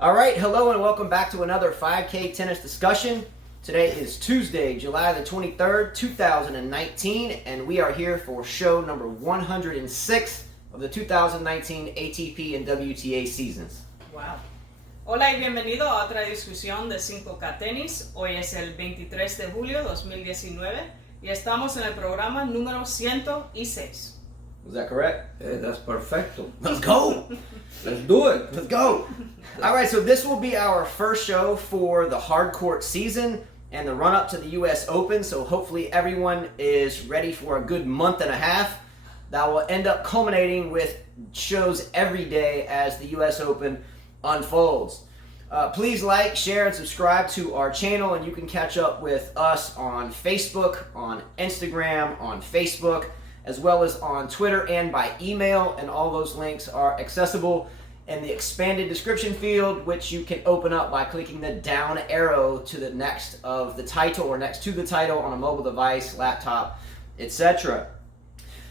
All right, hello and welcome back to another 5K tennis discussion. Today is Tuesday, July the 23rd, 2019, and we are here for show number 106 of the 2019 ATP and WTA seasons. Wow. Hola y bienvenido a otra discusión de 5K Tenis. Hoy es el 23 de julio 2019 y estamos en el programa número 106. Was that correct? Hey, that's perfecto. Let's go! Let's do it. Let's go! All right, so this will be our first show for the hard court season and the run-up to the U.S. Open, so hopefully everyone is ready for a good month and a half. That will end up culminating with shows every day as the U.S. Open unfolds. Please like, share, and subscribe to our channel, and you can catch up with us on Facebook, on Instagram, on Facebook, as well as on Twitter and by email, and all those links are accessible in the expanded description field, which you can open up by clicking the down arrow to the next of the title or next to the title on a mobile device, laptop, etc.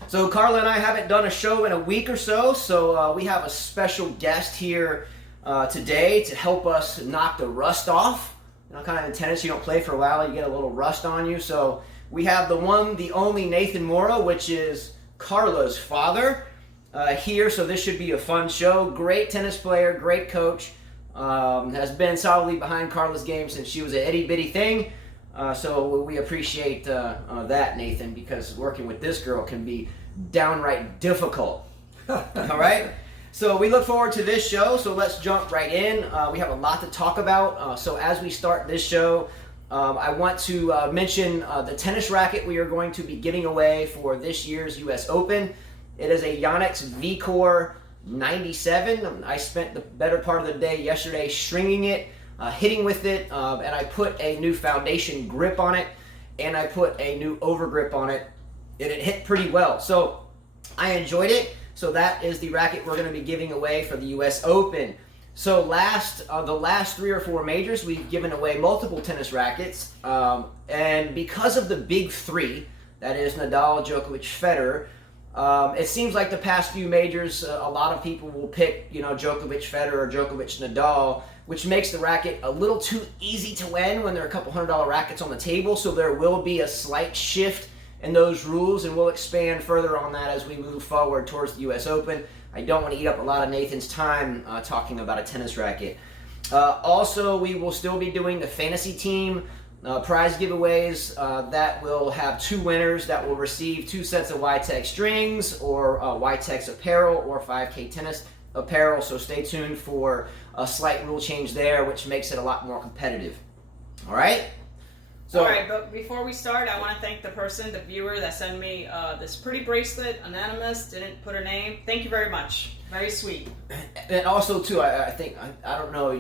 So Carla and I haven't done a show in a week or so we have a special guest here today to help us knock the rust off. You know, kind of in tennis, you don't play for a while, you get a little rust on you. So we have the one, the only Nathan Mora, which is Carla's father, here. So this should be a fun show. Great tennis player, great coach. Has been solidly behind Carla's game since she was an itty bitty thing. So we appreciate that, Nathan, because working with this girl can be downright difficult. All right? So we look forward to this show, so let's jump right in. We have a lot to talk about. So as we start this show, I want to mention the tennis racket we are going to be giving away for this year's U.S. Open. It is a YTEX V-Core 97. I spent the better part of the day yesterday stringing it, hitting with it, and I put a new foundation grip on it, and I put a new overgrip on it, and it hit pretty well. So I enjoyed it. So that is the racket we're going to be giving away for the U.S. Open. So the last 3 or 4 majors, we've given away multiple tennis rackets, and because of the big three, that is Nadal, Djokovic, Federer, it seems like the past few majors, a lot of people will pick, Djokovic, Federer, or Djokovic, Nadal, which makes the racket a little too easy to win when there are a couple $100 rackets on the table. So there will be a slight shift in those rules, and we'll expand further on that as we move forward towards the U.S. Open. I don't want to eat up a lot of Nathan's time talking about a tennis racket. Also, we will still be doing the fantasy team prize giveaways that will have 2 winners that will receive 2 sets of YTEX strings or YTEX apparel or 5K tennis apparel. So stay tuned for a slight rule change there, which makes it a lot more competitive. All right? All right, but before we start, I want to thank the viewer that sent me this pretty bracelet, anonymous, didn't put her name. Thank you very much. Very sweet. And also, too, I think, I don't know,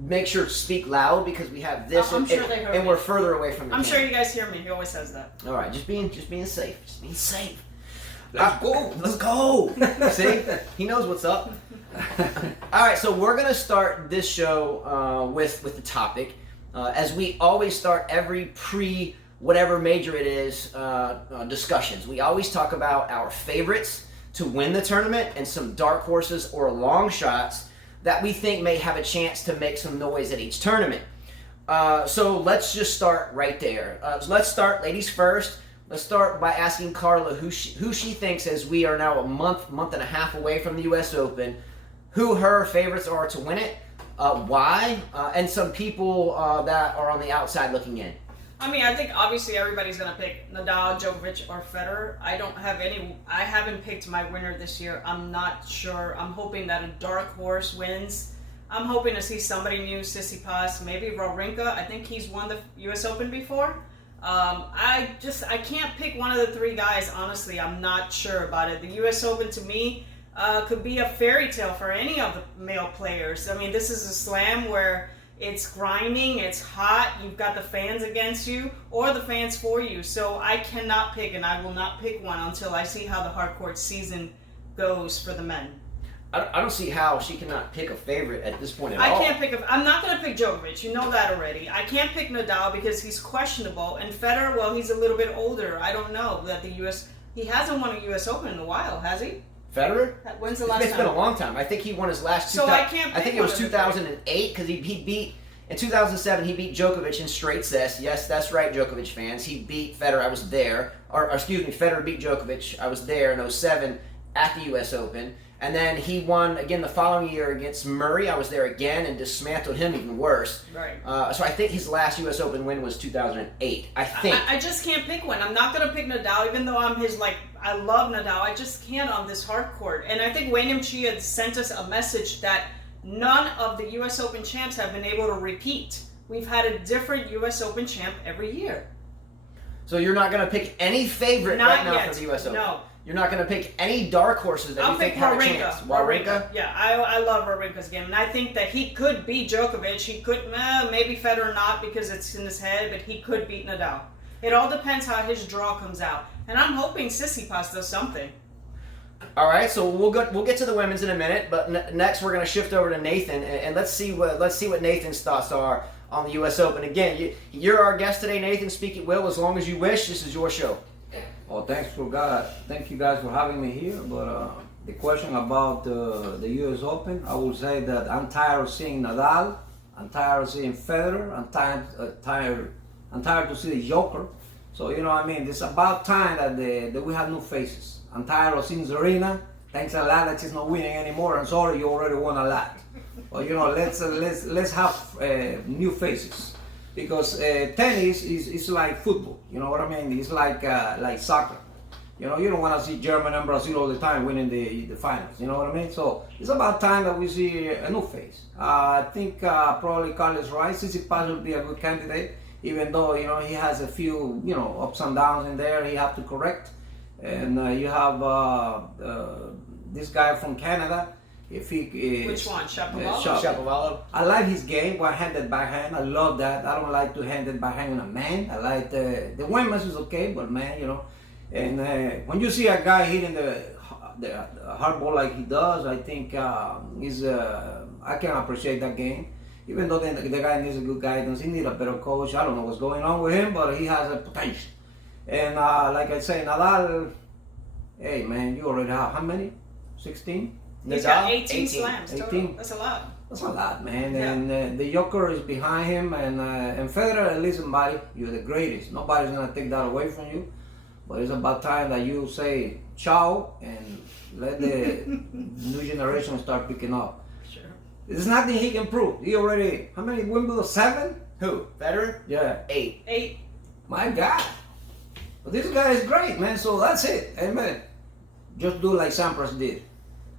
make sure to speak loud because we have this I'm sure they heard and me. we're further away from the I'm camera. sure you guys hear me. He always says that. All right, just being safe. Just being safe. Let's go. Let's go. See? He knows what's up. All right, so we're going to start this show with the topic. As we always start every whatever major it is discussions. We always talk about our favorites to win the tournament and some dark horses or long shots that we think may have a chance to make some noise at each tournament. So let's just start right there. So let's start, ladies first. Let's start by asking Carla who she thinks, as we are now a month and a half away from the U.S. Open, who her favorites are to win it. Why, and some people that are on the outside looking in. I mean, I think obviously everybody's going to pick Nadal, Djokovic, or Federer. I haven't picked my winner this year. I'm not sure. I'm hoping that a dark horse wins. I'm hoping to see somebody new, Tsitsipas, maybe Wawrinka. I think he's won the U.S. Open before. I can't pick one of the 3 guys, honestly. I'm not sure about it. The U.S. Open, to me, could be a fairy tale for any of the male players. I mean, this is a slam where it's grinding, it's hot, you've got the fans against you, or the fans for you. So I cannot pick, and I will not pick one until I see how the hardcourt season goes for the men. I don't see how she cannot pick a favorite at this point at all. I'm not going to pick Djokovic, you know that already. I can't pick Nadal because he's questionable, and Federer, well, he's a little bit older. I don't know that he hasn't won a U.S. Open in a while, has he? Federer? When's the last It's time? been a long time. I think he won his last. So I can't I think pick it was one of the 2008 because he beat in 2007 he beat Djokovic in straight sets. Yes, that's right, Djokovic fans. He beat Federer. I was there. Or excuse me, Federer beat Djokovic. I was there in 2007 at the U.S. Open. And then he won again the following year against Murray. I was there again and dismantled him even worse. Right. So I think his last U.S. Open win was 2008. I think. I just can't pick one. I'm not going to pick Nadal, even though I'm his, I love Nadal. I just can't on this hard court. And I think Wayne Chi had sent us a message that none of the U.S. Open champs have been able to repeat. We've had a different U.S. Open champ every year. So you're not going to pick any favorite Not right now yet. for the U.S. Open? No. You're not going to pick any dark horses that I'll you think pick have a Wawrinka. chance? Wawrinka? Yeah, I love Wawrinka's game. And I think that he could beat Djokovic. He could, maybe Federer not because it's in his head, but he could beat Nadal. It all depends how his draw comes out. And I'm hoping Tsitsipas does something. All right, so we'll get to the women's in a minute, but next we're going to shift over to Nathan and let's see what Nathan's thoughts are on the U.S. Open. Again, you're our guest today, Nathan. Speak at will as long as you wish. This is your show. Oh, thank you guys for having me here. But the question about the U.S. Open, I will say that I'm tired of seeing Nadal. I'm tired of seeing Federer. I'm tired to see the Joker. So you know what I mean. It's about time that we have new faces. I'm tired of seeing Zarina. Thanks a lot that she's not winning anymore. I'm sorry, you already won a lot. But you know, let's have new faces. Because tennis is like football, you know what I mean? It's like soccer. You know, you don't want to see Germany and Brazil all the time winning the finals, you know what I mean? So it's about time that we see a new face. I think probably Carlos right. Tsitsipas will be a good candidate, even though, you know, he has a few, you know, ups and downs in there he have to correct. And you have this guy from Canada. If he Which one? Shapovalov? Shapovalov. I like his game, one-handed backhand. I love that. I don't like two-handed backhand on a man. I like the women's is okay, but man, you know. And when you see a guy hitting the hard ball like he does, I think I can appreciate that game. Even though the guy needs a good guidance, he needs a better coach. I don't know what's going on with him, but he has a potential. And like I say, Nadal, hey man, you already have how many? 16? He's got 18 slams total. 18. That's a lot. That's a lot, man. Yeah. And the Joker is behind him, and Federer, listen, buddy, you're the greatest. Nobody's gonna take that away from you. But it's about time that you say ciao and let the new generation start picking up. Sure. There's nothing he can prove. He already, how many Wimbledon? 7? Who? Federer? Yeah. 8. 8. My God. But this guy is great, man. So that's it. Amen. Just do like Sampras did.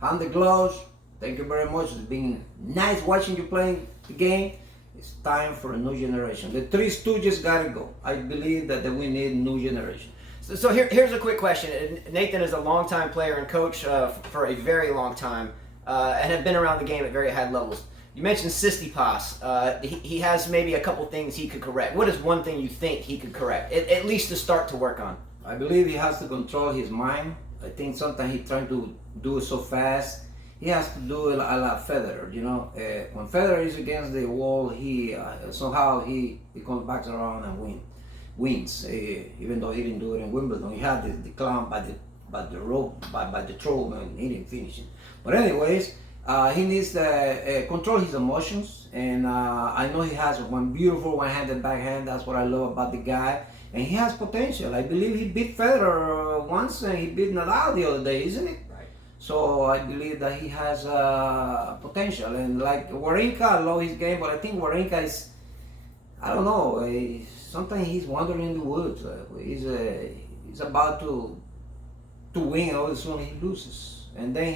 Hand the gloves. Thank you very much. It's been nice watching you playing the game. It's time for a new generation. The Three Stooges gotta go. I believe that we need a new generation. So here's a quick question. Nathan is a longtime player and coach for a very long time and have been around the game at very high levels. You mentioned Tsitsipas. He has maybe a couple things he could correct. What is one thing you think he could correct, at least to start to work on? I believe he has to control his mind. I think sometimes he's trying to do it so fast. He has to do it a la Federer, you know. When Federer is against the wall, he somehow he comes back around and wins. Even though he didn't do it in Wimbledon, he had the climb by the rope, by the throw, and he didn't finish it. But anyways, he needs to control his emotions, and I know he has one beautiful one-handed backhand. That's what I love about the guy, and he has potential. I believe he beat Federer once, and he beat Nadal the other day, isn't it? So I believe that he has potential. And like Wawrinka, I love his game, but I think Wawrinka is, I don't know, sometimes he's wandering in the woods. He's about to win, all of a sudden he loses. And then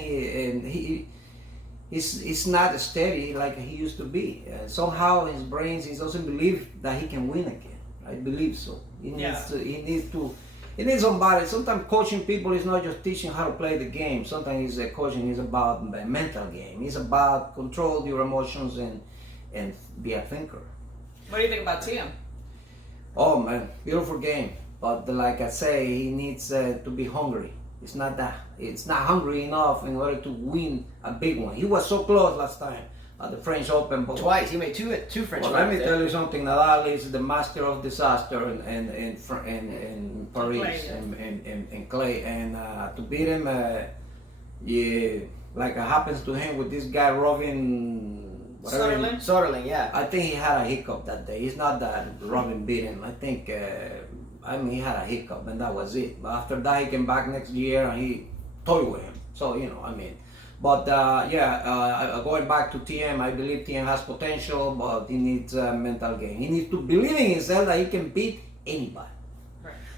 he's not steady like he used to be. Somehow his brains, he doesn't believe that he can win again. I believe so. He needs somebody. Sometimes coaching people is not just teaching how to play the game. Sometimes coaching is about a mental game. It's about control your emotions and be a thinker. What do you think about Thiem? Oh man, beautiful game. But like I say, he needs to be hungry. It's not hungry enough in order to win a big one. He was so close last time at the French Open. But Twice. He made two French. well, let me tell you something. Nadal is the master of disaster in Paris and clay. And to beat him, Yeah, like it happens to him with this guy Robin. Soderling? Soderling, yeah. I think he had a hiccup that day. He's not that Robin beat him. I think, he had a hiccup and that was it. But after that, he came back next year and he toyed with him. So, But going back to TM, I believe TM has potential, but he needs a mental game. He needs to believe in himself that he can beat anybody.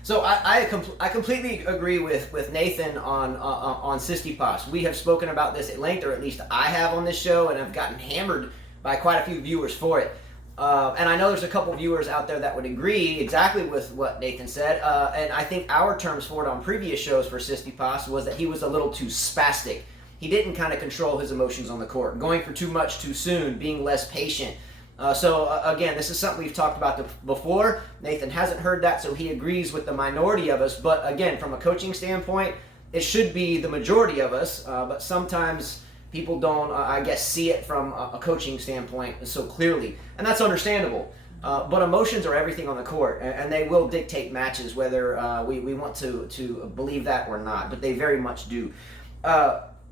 So I completely agree with Nathan on Tsitsipas. We have spoken about this at length, or at least I have on this show, and I've gotten hammered by quite a few viewers for it. And I know there's a couple viewers out there that would agree exactly with what Nathan said. And I think our terms for it on previous shows for Tsitsipas was that he was a little too spastic. He didn't kind of control his emotions on the court, going for too much too soon, being less patient. Again, this is something we've talked about before. Nathan hasn't heard that, so he agrees with the minority of us. But again, from a coaching standpoint, it should be the majority of us. But sometimes people don't, see it from a coaching standpoint so clearly. And that's understandable. But emotions are everything on the court, and they will dictate matches, whether we want to believe that or not. But they very much do.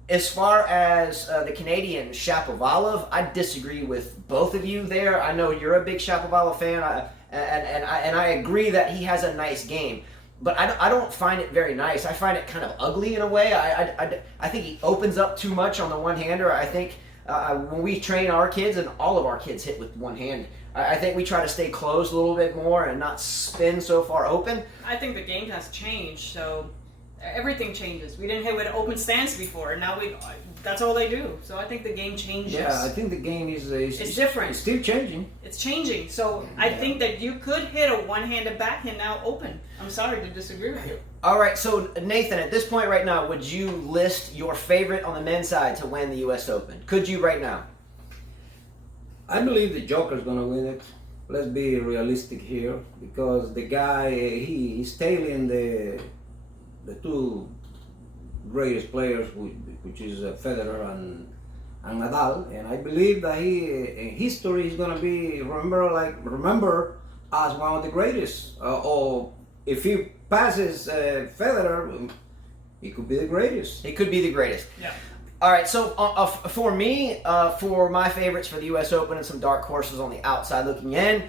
As far as the Canadian Shapovalov, I disagree with both of you there. I know you're a big Shapovalov fan, and I agree that he has a nice game. But I don't find it very nice. I find it kind of ugly in a way. I think he opens up too much on the one-hander. I think when we train our kids, and all of our kids hit with one hand, I think we try to stay closed a little bit more and not spin so far open. I think the game has changed, so everything changes. We didn't hit with open stance before, and now that's all they do. So I think the game changes. Yeah, I think the game is different. It's still changing. It's changing. So I think that you could hit a one-handed backhand now open. I'm sorry to disagree with you. All right, so Nathan, at this point right now, would you list your favorite on the men's side to win the U.S. Open? Could you right now? I believe the Joker's gonna win it. Let's be realistic here, because the guy he's tailing the two greatest players, which is Federer and Nadal, and I believe that in history he's gonna be remember as one of the greatest. Or if he passes Federer, he could be the greatest. He could be the greatest. Yeah. All right, so for me, for my favorites for the U.S. Open and some dark horses on the outside looking in,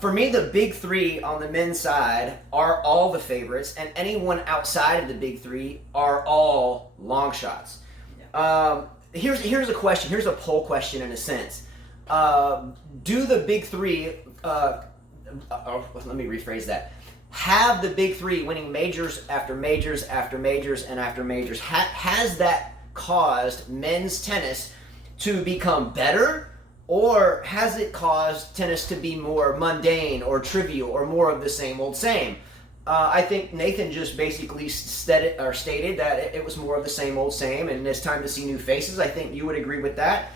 for me, the big three on the men's side are all the favorites, and anyone outside of the big three are all long shots. Yeah. Here's a question. Here's a poll question in a sense. Do the big three? Let me rephrase that. Have the big three winning majors after majors after majors and after majors? Has that caused men's tennis to become better? Or has it caused tennis to be more mundane or trivial or more of the same old same? I think Nathan just basically stated that it was more of the same old same, and it's time to see new faces. I think you would agree with that.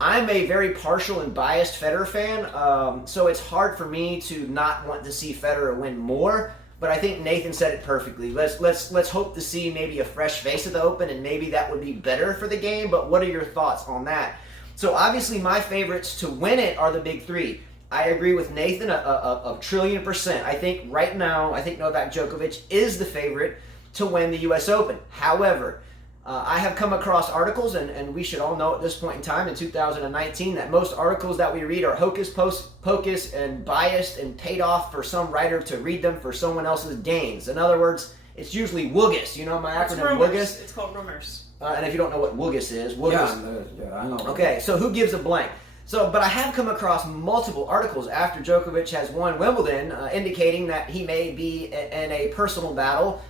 I'm a very partial and biased Federer fan, so it's hard for me to not want to see Federer win more. But I think Nathan said it perfectly. Let's hope to see maybe a fresh face of the Open, and maybe that would be better for the game. But what are your thoughts on that? So obviously my favorites to win it are the big three. I agree with Nathan a trillion %. I think right now, Novak Djokovic is the favorite to win the U.S. Open. However, I have come across articles, and we should all know at this point in time in 2019 that most articles that we read are hocus pocus and biased and paid off for some writer to read them for someone else's gains. In other words, it's usually WOOGUS. You know my acronym WOOGUS? It's called rumors. And if you don't know what WOOGUS is, WOOGUS. Yeah, I know. Okay, so who gives a blank? But I have come across multiple articles after Djokovic has won Wimbledon, indicating that he may be in a personal battle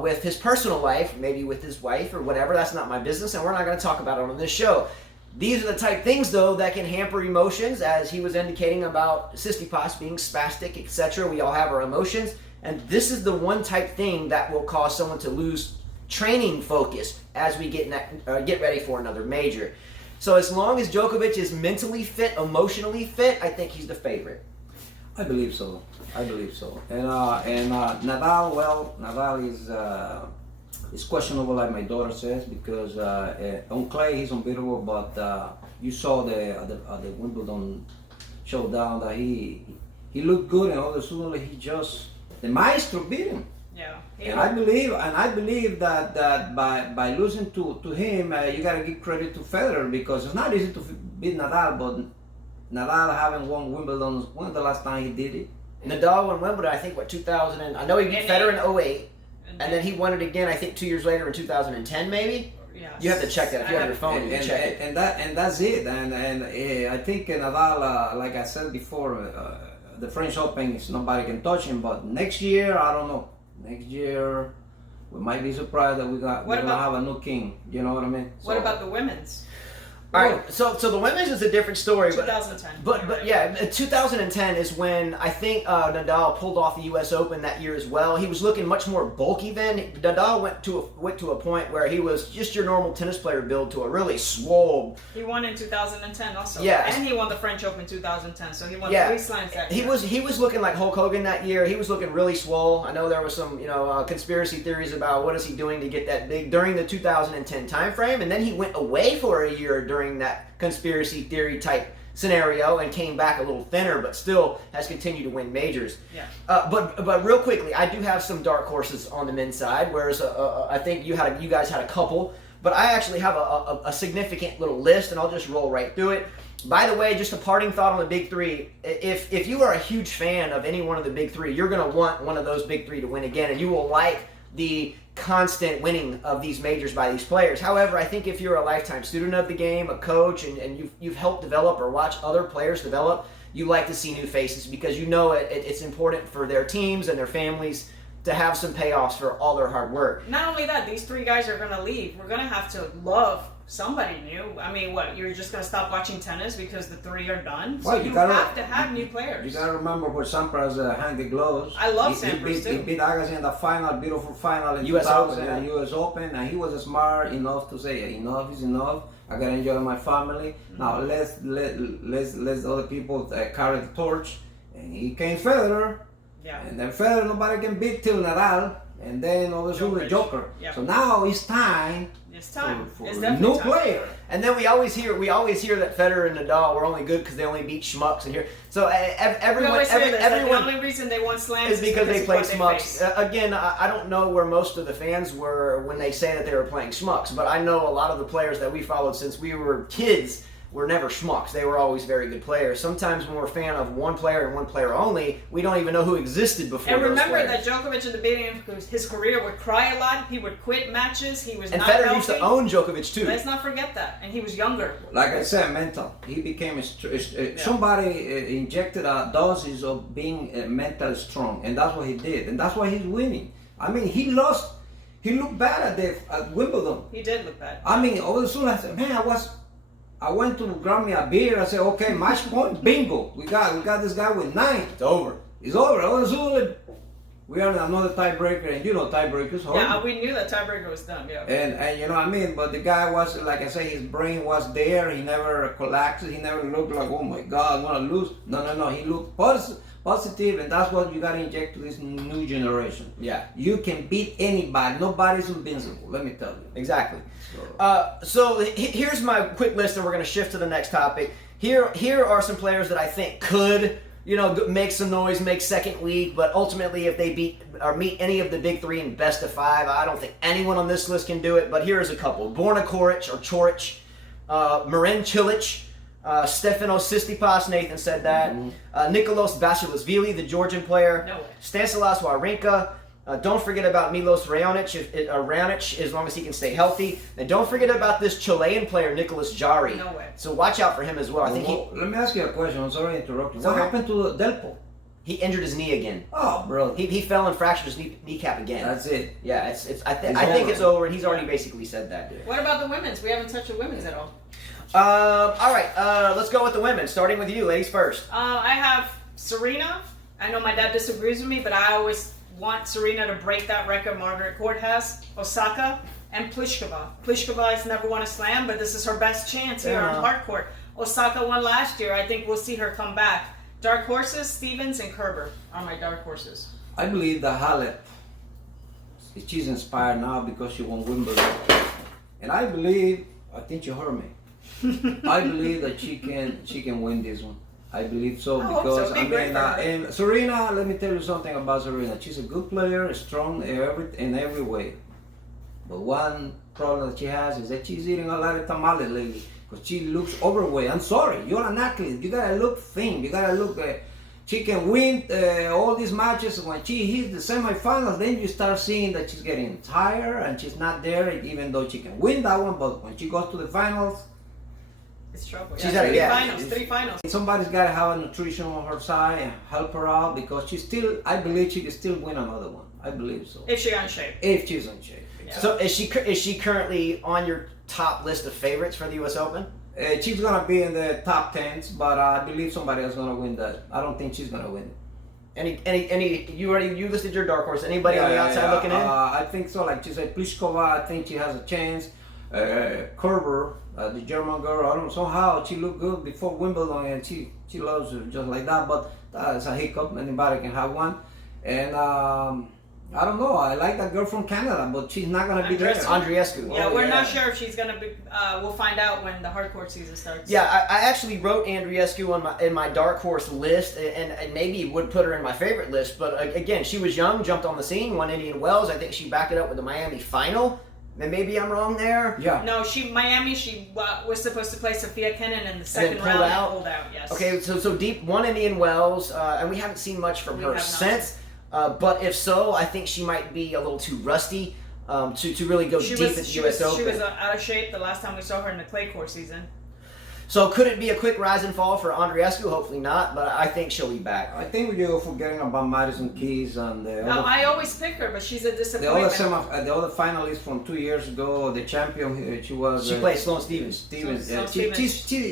with his personal life, maybe with his wife or whatever. That's not my business, and we're not going to talk about it on this show. These are the type things, though, that can hamper emotions, as he was indicating about Tsitsipas being spastic, etc. We all have our emotions, and this is the one type thing that will cause someone to lose training focus as we get ready for another major. So as long as Djokovic is mentally fit, emotionally fit, I think he's the favorite. I believe so. And Nadal, Nadal is questionable, like my daughter says, because on clay he's unbeatable. But you saw the Wimbledon showdown that he looked good, and all of a sudden the maestro beat him. Yeah. And I believe that by losing to him, you gotta give credit to Federer, because it's not easy to beat Nadal, but Nadal haven't won Wimbledon. When the last time he did it? Nadal won Wimbledon, I think, what, 2000 I know he beat Federer in 08, and then he won it again, I think, 2 years later in 2010, maybe? Yes. You have to check that. If you have your phone, you can check it. And that's it. And I think Nadal, like I said before, the French Open is nobody can touch him. But next year, I don't know. Next year, we might be surprised that we're gonna have a new king. You know what I mean? What about the women's? All right, so the women's is a different story. 2010. But yeah, 2010 is when I think Nadal pulled off the U.S. Open that year as well. He was looking much more bulky then. Nadal went to a point where he was just your normal tennis player build to a really swole. He won in 2010 also. Yeah. And he won the French Open 2010, so he won 3 slams that year. He was looking like Hulk Hogan that year. He was looking really swole. I know there was some conspiracy theories about what is he doing to get that big during the 2010 time frame, and then he went away for a year during that conspiracy theory type scenario and came back a little thinner, but still has continued to win majors. Yeah. But real quickly, I do have some dark horses on the men's side, whereas I think you guys had a couple, but I actually have a significant little list, and I'll just roll right through it. By the way, just a parting thought on the big three. If you are a huge fan of any one of the big three, you're going to want one of those big three to win again, and you will like the constant winning of these majors by these players. However, I think if you're a lifetime student of the game, a coach, and you've helped develop or watch other players develop, you like to see new faces, because you know it's important for their teams and their families to have some payoffs for all their hard work. Not only that, these 3 guys are going to leave. We're going to have to love somebody new. I mean, what, you're just going to stop watching tennis because the 3 are done? So well, you have to have new players. You got to remember where Sampras hung the gloves. I love Sampras too. He beat Agassi in the final, beautiful final in US 2000, Open, yeah. US Open, and he was smart enough to say, enough is enough. I got to enjoy my family. Mm-hmm. Now let's other people carry the torch. And he came Federer. Yeah. And then Federer, nobody can beat till Nadal. And then obviously the Joker. Yeah. So now it's time. It's time. For it's a definitely new time. player. And then we always hear that Federer and Nadal were only good because they only beat schmucks in here. So everyone, the only reason they won slams is because they played of schmucks. Again, I don't know where most of the fans were when they say that they were playing schmucks, but I know a lot of the players that we followed since we were kids were never schmucks. They were always very good players. Sometimes when we're a fan of one player and one player only, we don't even know who existed before. And remember those players. that Djokovic in the beginning of his career would cry a lot. He would quit matches. He was and not Federer healthy. used to own Djokovic too. Let's not forget that. And he was younger. Like I said, mental. He became somebody injected a doses of being mentally strong, and that's what he did, and that's why he's winning. I mean, he lost. He looked bad at Wimbledon. He did look bad. I mean, all of a sudden I said, man, I went to grab me a beer. I said, okay, match point, bingo. We got this guy with 9. It's over. It's over. All of a sudden, we are in another tiebreaker, and you know tiebreakers. Yeah, we knew that tiebreaker was done. Yeah. And you know what I mean. But the guy was, like I say, his brain was there. He never collapsed. He never looked like, oh my God, I'm gonna lose. No. He looked positive, and that's what you gotta inject to this new generation. Yeah. You can beat anybody. Nobody's invincible. Let me tell you. Exactly. So here's my quick list, and we're going to shift to the next topic. Here are some players that I think could, make some noise, make second week, but ultimately if they beat or meet any of the big 3 in best of 5, I don't think anyone on this list can do it, but here's a couple. Borna Coric, Marin Cilic, Stefanos Tsitsipas, Nathan said that, Nicolas Basilashvili, the Georgian player, No way. Stanislas Wawrinka. Don't forget about Milos Raonic, as long as he can stay healthy. And don't forget about this Chilean player, Nicolas Jarry. No way. So watch out for him as well. I think Let me ask you a question. I'm sorry to interrupt you. What okay. happened to Delpo? he injured his knee again. Oh, bro. He fell and fractured his kneecap again. That's it. Yeah, I think it's over, and he's already basically said that. What about the women's? We haven't touched the women's at all. All right, let's go with the women, starting with you, ladies first. I have Serena. I know my dad disagrees with me, but I always want Serena to break that record Margaret Court has. Osaka and Pliskova. Pliskova has never won a slam, but this is her best chance here on hard court. Osaka won last year. I think we'll see her come back. Dark horses, Stevens and Kerber are my dark horses. I believe that Halep, she's inspired now because she won Wimbledon. And I think you heard me. I believe that she can win this one. I believe so I hope because so. Be great for her. and Serena. Let me tell you something about Serena. She's a good player, strong in every way. But one problem that she has is that she's eating a lot of tamales lately because she looks overweight. I'm sorry, you're an athlete. You gotta look thin. You gotta look. She can win all these matches. When she hits the semifinals, then you start seeing that she's getting tired and she's not there, even though she can win that one. But when she goes to the finals, It's trouble. She's Yeah, at it, three finals. somebody's got to have a nutrition on her side and help her out because she's still. I believe she can still win another one. I believe so. If she's in shape. If she's in shape. Yeah. So is she currently on your top list of favorites for the U.S. Open? She's gonna be in the top tens, but I believe somebody else gonna win that. I don't think she's gonna win it. Any you listed your dark horse. Anybody on the outside looking in? I think so. Like she said, Pliskova, I think she has a chance. Kerber, the German girl, I don't know, somehow she looked good before Wimbledon, and she loves her just like that. But that's a hiccup. Anybody can have one. And I don't know. I like that girl from Canada, but she's not gonna be there. Andreescu. Yeah, we're not sure if she's gonna be. We'll find out when the hardcourt season starts. Yeah, I actually wrote Andreescu in my dark horse list, and maybe would put her in my favorite list. But again, she was young, jumped on the scene, won Indian Wells. I think she backed it up with the Miami final. And maybe I'm wrong there. Yeah. No, Miami. She was supposed to play Sophia Kenin in the second round. And pulled out. Yes. Okay, so deep won Indian Wells, and we haven't seen much from her since. But if so, I think she might be a little too rusty to really go deep at the U.S. Open. She was out of shape the last time we saw her in the clay court season. So could it be a quick rise and fall for Andreescu? Hopefully not, but I think she'll be back. I think you're forgetting about Madison Keys and the No, I always pick her, but she's a disappointment. the other finalist from 2 years ago, the champion. She plays Sloane Stephens.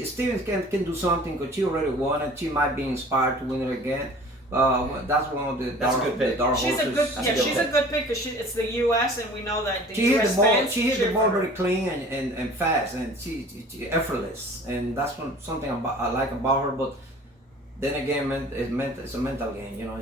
Stevens can do something because she already won it. She might be inspired to win it again. That's one of the That's a good pick. She's a good, she's a good pick because it's the U.S. and we know that she hit the ball. She hit the ball very clean and fast, and she effortless, and that's something I like about her. But then again, it's a mental game. You know,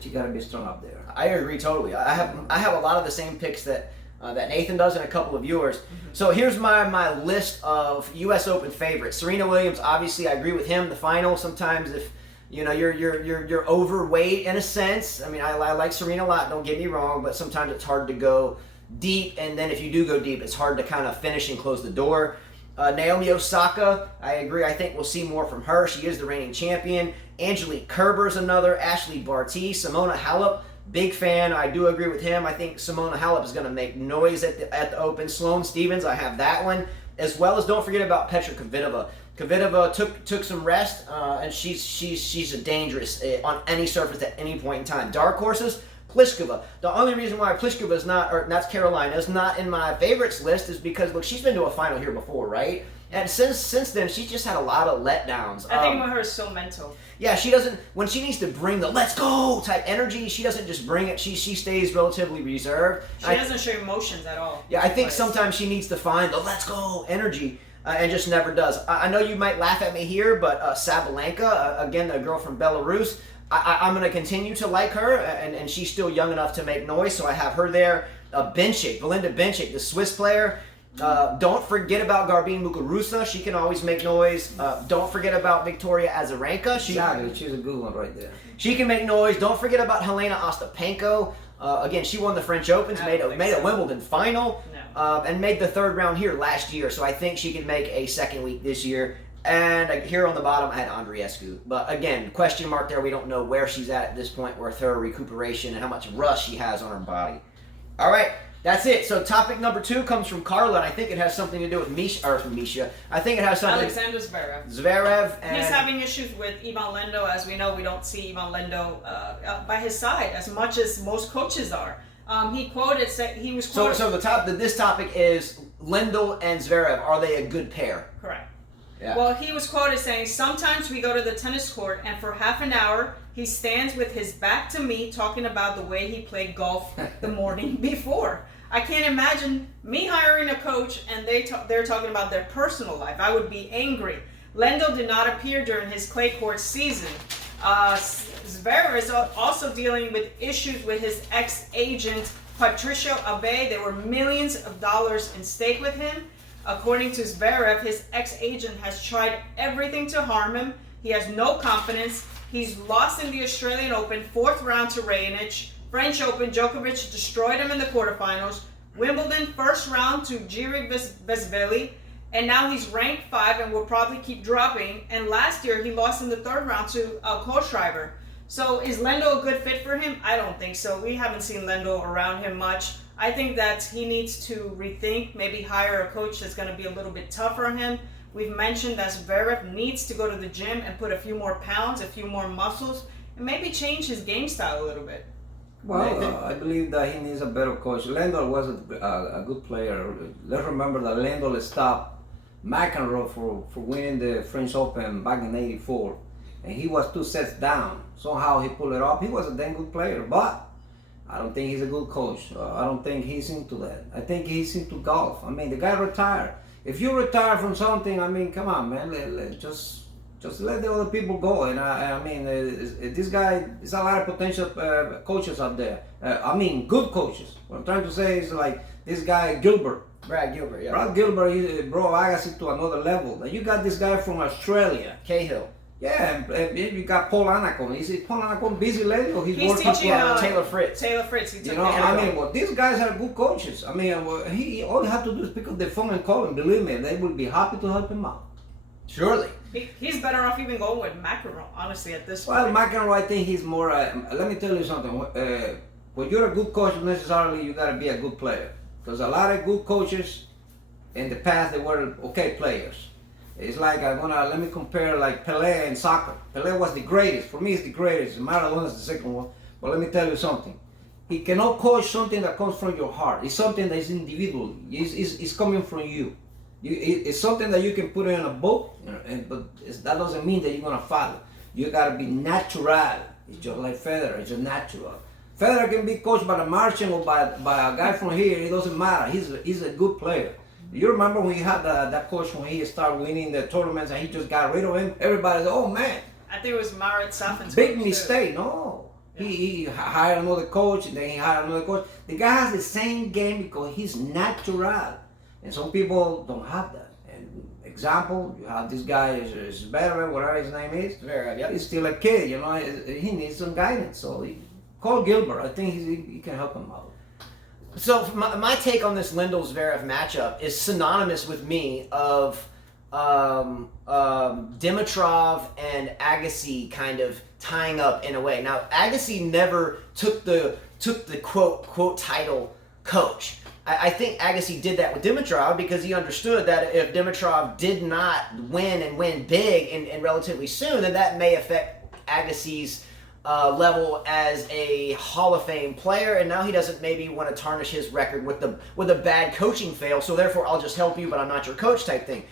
she got to be strong up there. I agree totally. I have a lot of the same picks that Nathan does and a couple of yours. Mm-hmm. So here's my list of U.S. Open favorites. Serena Williams, obviously, I agree with him. The final, sometimes if you're overweight in a sense. I mean, I like Serena a lot. Don't get me wrong, but sometimes it's hard to go deep, and then if you do go deep, it's hard to kind of finish and close the door. Naomi Osaka, I agree. I think we'll see more from her. She is the reigning champion. Angelique Kerber's another. Ashley Barty, Simona Halep, big fan. I do agree with him. I think Simona Halep is going to make noise at the Open. Sloane Stephens, I have that one, as well as don't forget about Petra Kvitova. Kvitova took some rest, and she's a dangerous on any surface at any point in time. Dark horses, Pliskova. The only reason why Pliskova is not, or that's Carolina, is not in my favorites list is because look, she's been to a final here before, right? And since then, she's just had a lot of letdowns. I think with her is so mental. Yeah, she doesn't. When she needs to bring the "let's go" type energy, she doesn't just bring it. She stays relatively reserved. She doesn't show emotions at all. Yeah, I think sometimes she needs to find the "let's go" energy. And just never does. I know you might laugh at me here, but Sabalenka, again, the girl from Belarus, I'm going to continue to like her, and she's still young enough to make noise, so I have her there. Belinda Bencic, the Swiss player. Don't forget about Garbine Muguruza. She can always make noise. Don't forget about Victoria Azarenka. She's a good one right there. She can make noise. Don't forget about Helena Ostapenko. Again, she won the French Opens, made a Wimbledon final, and made the third round here last year. So I think she can make a second week this year. And here on the bottom, I had Andreescu. But again, question mark there. We don't know where she's at this point with her recuperation and how much rust she has on her body. All right, that's it. So topic number 2 comes from Carla, and I think it has something to do with Misha. I think it has something. Alexander Zverev. Zverev. And he's having issues with Ivan Lendl. As we know, we don't see Ivan Lendl by his side as much as most coaches are. He was quoted. So this topic is Lendl and Zverev. Are they a good pair? Correct. Yeah. Well, he was quoted saying, "Sometimes we go to the tennis court and for half an hour he stands with his back to me talking about the way he played golf the morning before. I can't imagine me hiring a coach and they're talking about their personal life. I would be angry." Lendl did not appear during his clay court season. Zverev is also dealing with issues with his ex-agent, Patricia Abbe. There were millions of dollars in stake with him. According to Zverev, his ex-agent has tried everything to harm him. He has no confidence. He's lost in the Australian Open, 4th round to Raonic. French Open, Djokovic destroyed him in the quarterfinals. Wimbledon, 1st round to Jiří Veselý. And now he's ranked 5 and will probably keep dropping. And last year, he lost in the 3rd round to Kohlschreiber. So is Lendl a good fit for him? I don't think so. We haven't seen Lendl around him much. I think that he needs to rethink, maybe hire a coach that's going to be a little bit tougher on him. We've mentioned that Zverev needs to go to the gym and put a few more pounds, a few more muscles, and maybe change his game style a little bit. Well, I believe that he needs a better coach. Lendl was a good player. Let's remember that Lendl stopped McEnroe for winning the French Open back in '84. And he was 2 sets down. Somehow he pulled it off. He was a damn good player, but I don't think he's a good coach. I don't think he's into that. I think he's into golf. I mean, the guy retired. If you retire from something, I mean, come on, man. Just let the other people go. And I mean, this guy, there's a lot of potential coaches out there. I mean, good coaches. What I'm trying to say is like this guy Gilbert. Brad Gilbert, yeah. Brad Gilbert, he brought Agassi to another level. And you got this guy from Australia. Cahill. Yeah, and you got Paul Anacon. Is it Paul Anacon busy lately, or He's working teaching Taylor Fritz? Taylor Fritz. He took You know, I mean, well, these guys are good coaches. I mean, he all he have to do is pick up the phone and call him. Believe me, they will be happy to help him out. Surely. He's better off even going with McEnroe, honestly, at this Well, point. McEnroe, I think he's more. Let me tell you something. When you're a good coach, necessarily you got to be a good player. Because a lot of good coaches in the past they were okay players. It's like let me compare like Pelé and soccer. Pelé was the greatest. For me, he's the greatest. Maradona is the second one. But let me tell you something. He cannot coach something that comes from your heart. It's something that is individual. It's coming from you. It's something that you can put in a book, but that doesn't mean that you're going to follow. You got to be natural. It's just like Federer. It's just natural. Federer can be coached by the Martian or by a guy from here. It doesn't matter. He's a good player. You remember when you had that coach when he started winning the tournaments and he just got rid of him? Everybody said, oh man. I think it was Marat Safin's Big coach, mistake. too. No. Yeah. He hired another coach and then he hired another coach. The guy has the same game because he's natural. And some people don't have that. And example, you have this guy is veteran, whatever his name is. Yep. He's still a kid, you know. He needs some guidance. So call Gilbert. I think he can help him out. So my take on this Lendl-Zverev matchup is synonymous with me of Dimitrov and Agassi kind of tying up in a way. Now Agassi never took the quote title coach. I think Agassi did that with Dimitrov because he understood that if Dimitrov did not win and win big and relatively soon, then that may affect Agassi's level as a Hall of Fame player, and now he doesn't maybe want to tarnish his record with a bad coaching fail, so therefore I'll just help you, but I'm not your coach type thing.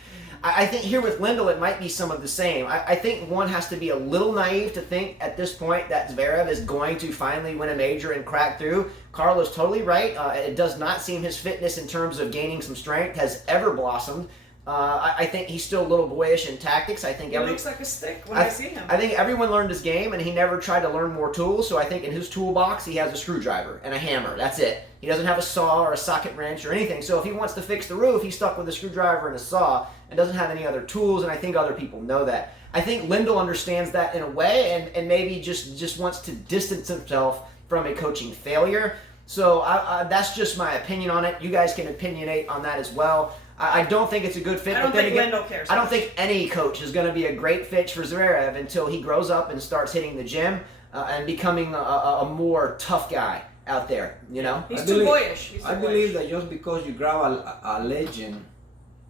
I think here with Lendl, it might be some of the same. I think one has to be a little naive to think at this point that Zverev is going to finally win a major and crack through. Carl is totally right. It does not seem his fitness in terms of gaining some strength has ever blossomed. I think he's still a little boyish in tactics. I think He looks like a stick when I see him. I think everyone learned his game, and he never tried to learn more tools. So I think in his toolbox, he has a screwdriver and a hammer. That's it. He doesn't have a saw or a socket wrench or anything. So if he wants to fix the roof, he's stuck with a screwdriver and a saw and doesn't have any other tools. And I think other people know that. I think Lendl understands that in a way, and maybe just wants to distance himself from a coaching failure. So that's just my opinion on it. You guys can opinionate on that as well. I don't think it's a good fit. I don't think Lendl cares. I don't think any coach is going to be a great fit for Zverev until he grows up and starts hitting the gym and becoming a more tough guy out there. You know, he's too boyish. I believe that just because you grab a legend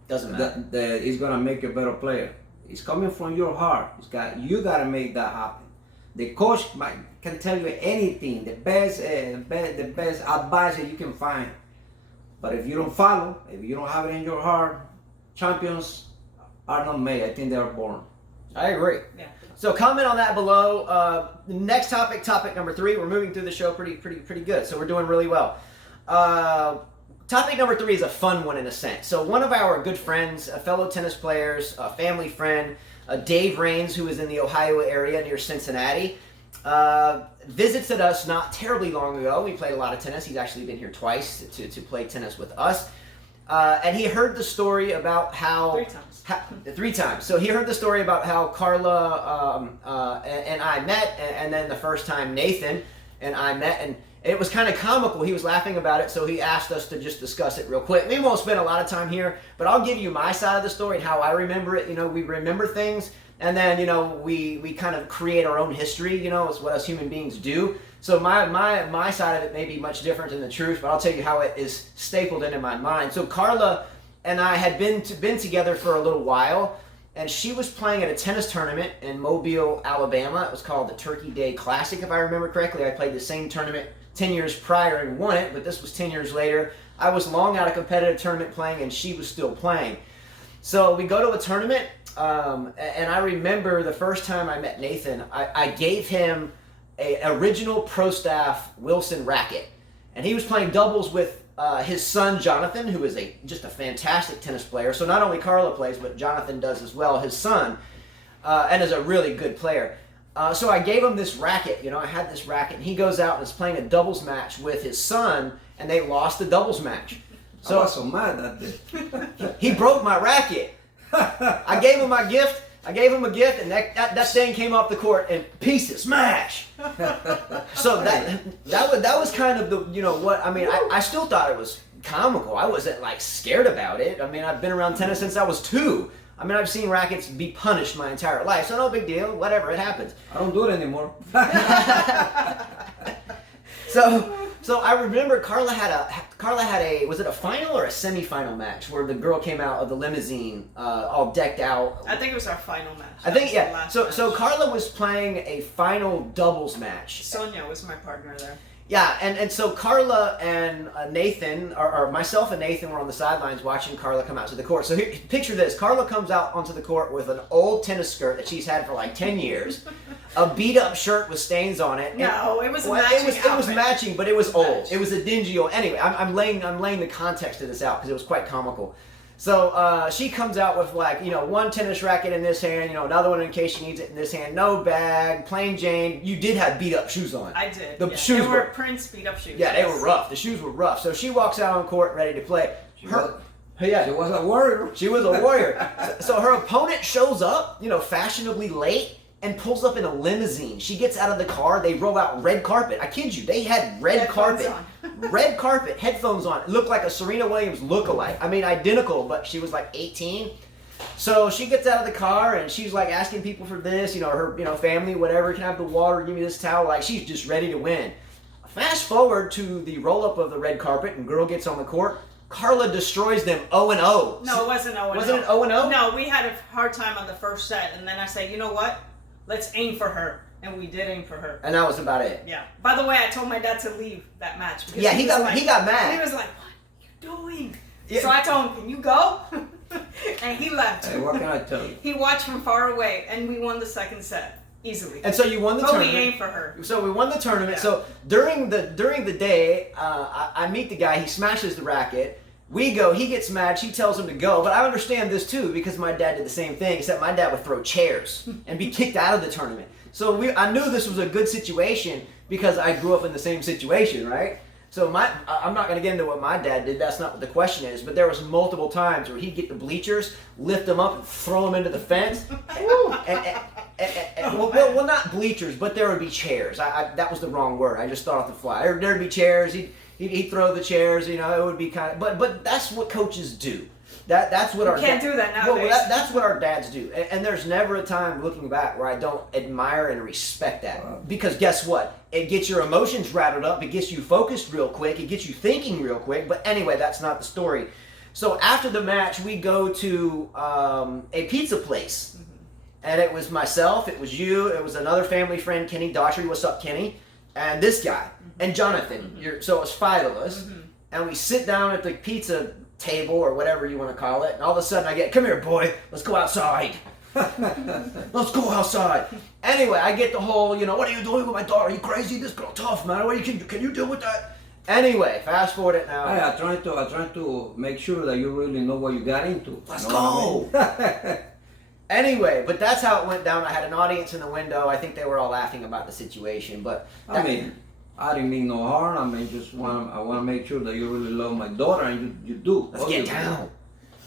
doesn't matter. That is going to make you a better player. It's coming from your heart. You got to make that happen. The coach can tell you anything, the best advice that you can find. But if you don't follow, if you don't have it in your heart, champions are not made. I think they are born. I agree. Yeah. So comment on that below. The next topic number 3. We're moving through the show pretty good. So we're doing really well. Topic number 3 is a fun one in a sense. So one of our good friends, fellow tennis players, a family friend, Dave Raines, who is in the Ohio area near Cincinnati, visited us not terribly long ago. We played a lot of tennis. He's actually been here twice to play tennis with us. and he heard the story about how 3 times. 3 times. So he heard the story about how Carla and I met, and then the first time Nathan and I met, and it was kind of comical. He was laughing about it, so he asked us to just discuss it real quick. We won't spend a lot of time here, but I'll give you my side of the story and how I remember it. You know, we remember things, and then, you know, we kind of create our own history. You know, it's what us human beings do. So my side of it may be much different than the truth, but I'll tell you how it is stapled into my mind. So Carla and I had been together for a little while, and she was playing at a tennis tournament in Mobile, Alabama. It was called the Turkey Day Classic, if I remember correctly. I played the same tournament 10 years prior and won it, but this was 10 years later. I was long out of competitive tournament playing, and she was still playing. So we go to a tournament, and I remember the first time I met Nathan, I gave him an original Pro Staff Wilson racket, and he was playing doubles with his son Jonathan, who is just a fantastic tennis player. So not only Carla plays, but Jonathan does as well, his son, and is a really good player. So I gave him this racket. You know, I had this racket, and he goes out and is playing a doubles match with his son, and they lost the doubles match. So I was so mad that day. He broke my racket. I gave him my gift. I gave him a gift, and that thing came off the court in pieces, smash. So that was kind of the, you know what, I mean, I still thought it was comical. I wasn't like scared about it. I mean, I've been around tennis since I was 2. I mean, I've seen rackets be punished my entire life, so no big deal, whatever, it happens. I don't do it anymore. So I remember Carla had a was it a final or a semifinal match where the girl came out of the limousine all decked out. I think it was our final match. I think, yeah. Match. So Carla was playing a final doubles match. Sonia was my partner there. Yeah, and so Carla and Nathan, or myself and Nathan were on the sidelines watching Carla come out to the court. So here, picture this. Carla comes out onto the court with an old tennis skirt that she's had for like 10 years, a beat-up shirt with stains on it. No, it was matching. It was matching, but it was old. It was a dingy old. Anyway, I'm laying the context of this out because it was quite comical. So she comes out with, like, you know, one tennis racket in this hand, you know, another one in case she needs it in this hand, no bag, plain Jane. You did have beat up shoes on. I did. The shoes they were Prince beat up shoes. Yeah, they were rough. The shoes were rough. So she walks out on court ready to play. She was a warrior. She was a warrior. So her opponent shows up, you know, fashionably late, and pulls up in a limousine. She gets out of the car. They roll out red carpet. I kid you. They had red carpet. Red carpet, headphones on. It looked like a Serena Williams lookalike. I mean, identical, but she was like 18. So she gets out of the car, and she's like asking people for this, you know, her, you know, family, whatever. Can I have the water? Give me this towel. Like, she's just ready to win. Fast forward to the roll-up of the red carpet, and girl gets on the court. Carla destroys them 0-0. No, it wasn't 0-0. Wasn't it 0-0? No, we had a hard time on the first set, and then I said, you know what? Let's aim for her. And we did aim for her. And that was about it. Yeah. By the way, I told my dad to leave that match. Yeah, he got mad. He was like, what are you doing? Yeah. So I told him, can you go? And he left. Hey, what can I tell you? He watched from far away, and we won the second set easily. And so you won the but tournament. we aimed for her. So we won the tournament. Yeah. So during the day, I meet the guy. He smashes the racket. We go. He gets mad. She tells him to go. But I understand this too because my dad did the same thing. Except my dad would throw chairs and be kicked out of the tournament. So I knew this was a good situation because I grew up in the same situation, right? So I'm not going to get into what my dad did. That's not what the question is. But there was multiple times where he'd get the bleachers, lift them up, and throw them into the fence. Well, not bleachers, but there would be chairs. That was the wrong word. I just thought off the fly. There'd be chairs. He'd throw the chairs. You know, it would be kind of. But that's what coaches do. That's what can't do that nowadays. Well, that's what our dads do. And there's never a time looking back where I don't admire and respect that. Because guess what? It gets your emotions rattled up. It gets you focused real quick. It gets you thinking real quick. But anyway, that's not the story. So after the match, we go to a pizza place. Mm-hmm. And it was myself, it was you, it was another family friend, Kenny Daughtry. What's up, Kenny? And this guy, and Jonathan. Mm-hmm. So it was 5 of us. Mm-hmm. And we sit down at the pizza table or whatever you want to call it, and all of a sudden I get, come here, boy, let's go outside. Let's go outside. Anyway, I get the whole, you know, what are you doing with my daughter? Are you crazy? This girl tough, man. What can you deal with that? Anyway, fast forward it now. Hey, I'm trying to make sure that you really know what you got into. Let's go. Anyway, but that's how it went down. I had an audience in the window. I think they were all laughing about the situation, but I didn't mean no harm. I mean, I want to make sure that you really love my daughter, and you do. Let's get down.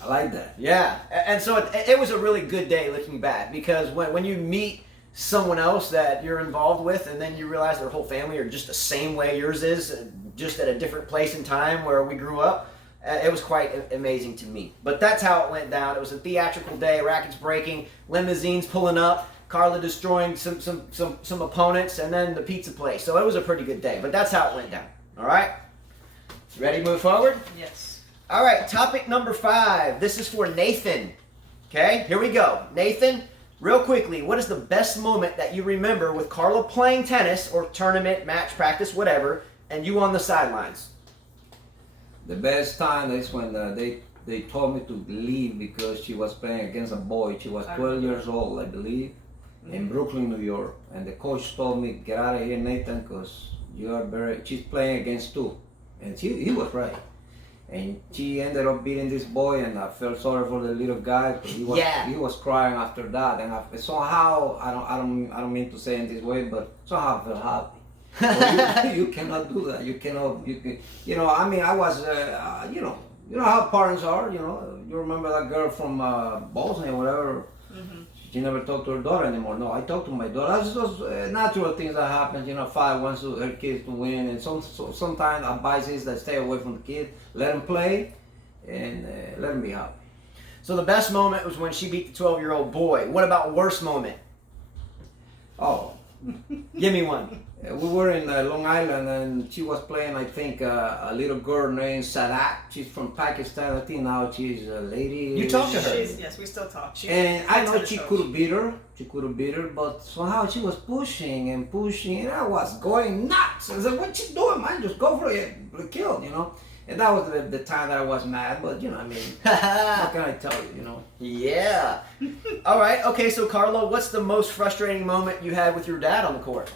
I like that. Yeah, and so it was a really good day looking back, because when you meet someone else that you're involved with, and then you realize their whole family are just the same way yours is, just at a different place in time where we grew up, it was quite amazing to me. But that's how it went down. It was a theatrical day, rackets breaking, limousines pulling up, Carla destroying some opponents, and then the pizza place. So it was a pretty good day, but that's how it went down. All right? Ready to move forward? Yes. All right, topic number 5. This is for Nathan. Okay, here we go. Nathan, real quickly, what is the best moment that you remember with Carla playing tennis or tournament, match, practice, whatever, and you on the sidelines? The best time is when they told me to leave because she was playing against a boy. She was 12 years old, I believe, in Brooklyn, New York. And the coach told me, get out of here, Nathan, because she's playing against 2. And he was right. And she ended up beating this boy, and I felt sorry for the little guy because he was crying after that. And somehow, I don't mean to say in this way, but somehow I felt happy. So you cannot do that. I mean, I was, you know how parents are. You remember that girl from Bosnia or whatever. Mm-hmm. She never talked to her daughter anymore. No, I talked to my daughter. That's those natural things that happen. Father wants her kids to win, and sometimes advice is that stay away from the kid, let them play, and let them be happy. So the best moment was when she beat the 12-year-old boy. What about worst moment? Oh, Give me one. we were in Long Island, and she was playing, I think, a little girl named Sadat. She's from Pakistan. I think now she's a lady. You talked to her? Yes, we still talk. And I know she could have beat her. But somehow she was pushing, and I was going nuts. I said, what you doing, man? Just go for it. Killed, And that was the time that I was mad, but, I mean, what can I tell you, Yeah. All right. Okay, so Carlo, what's the most frustrating moment you had with your dad on the court?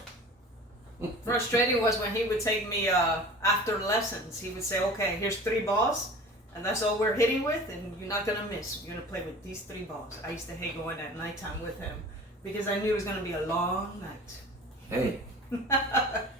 Frustrating was when he would take me after lessons. He would say, okay, here's 3 balls, and that's all we're hitting with, and you're not going to miss. You're going to play with these 3 balls. I used to hate going at nighttime with him because I knew it was going to be a long night. Hey,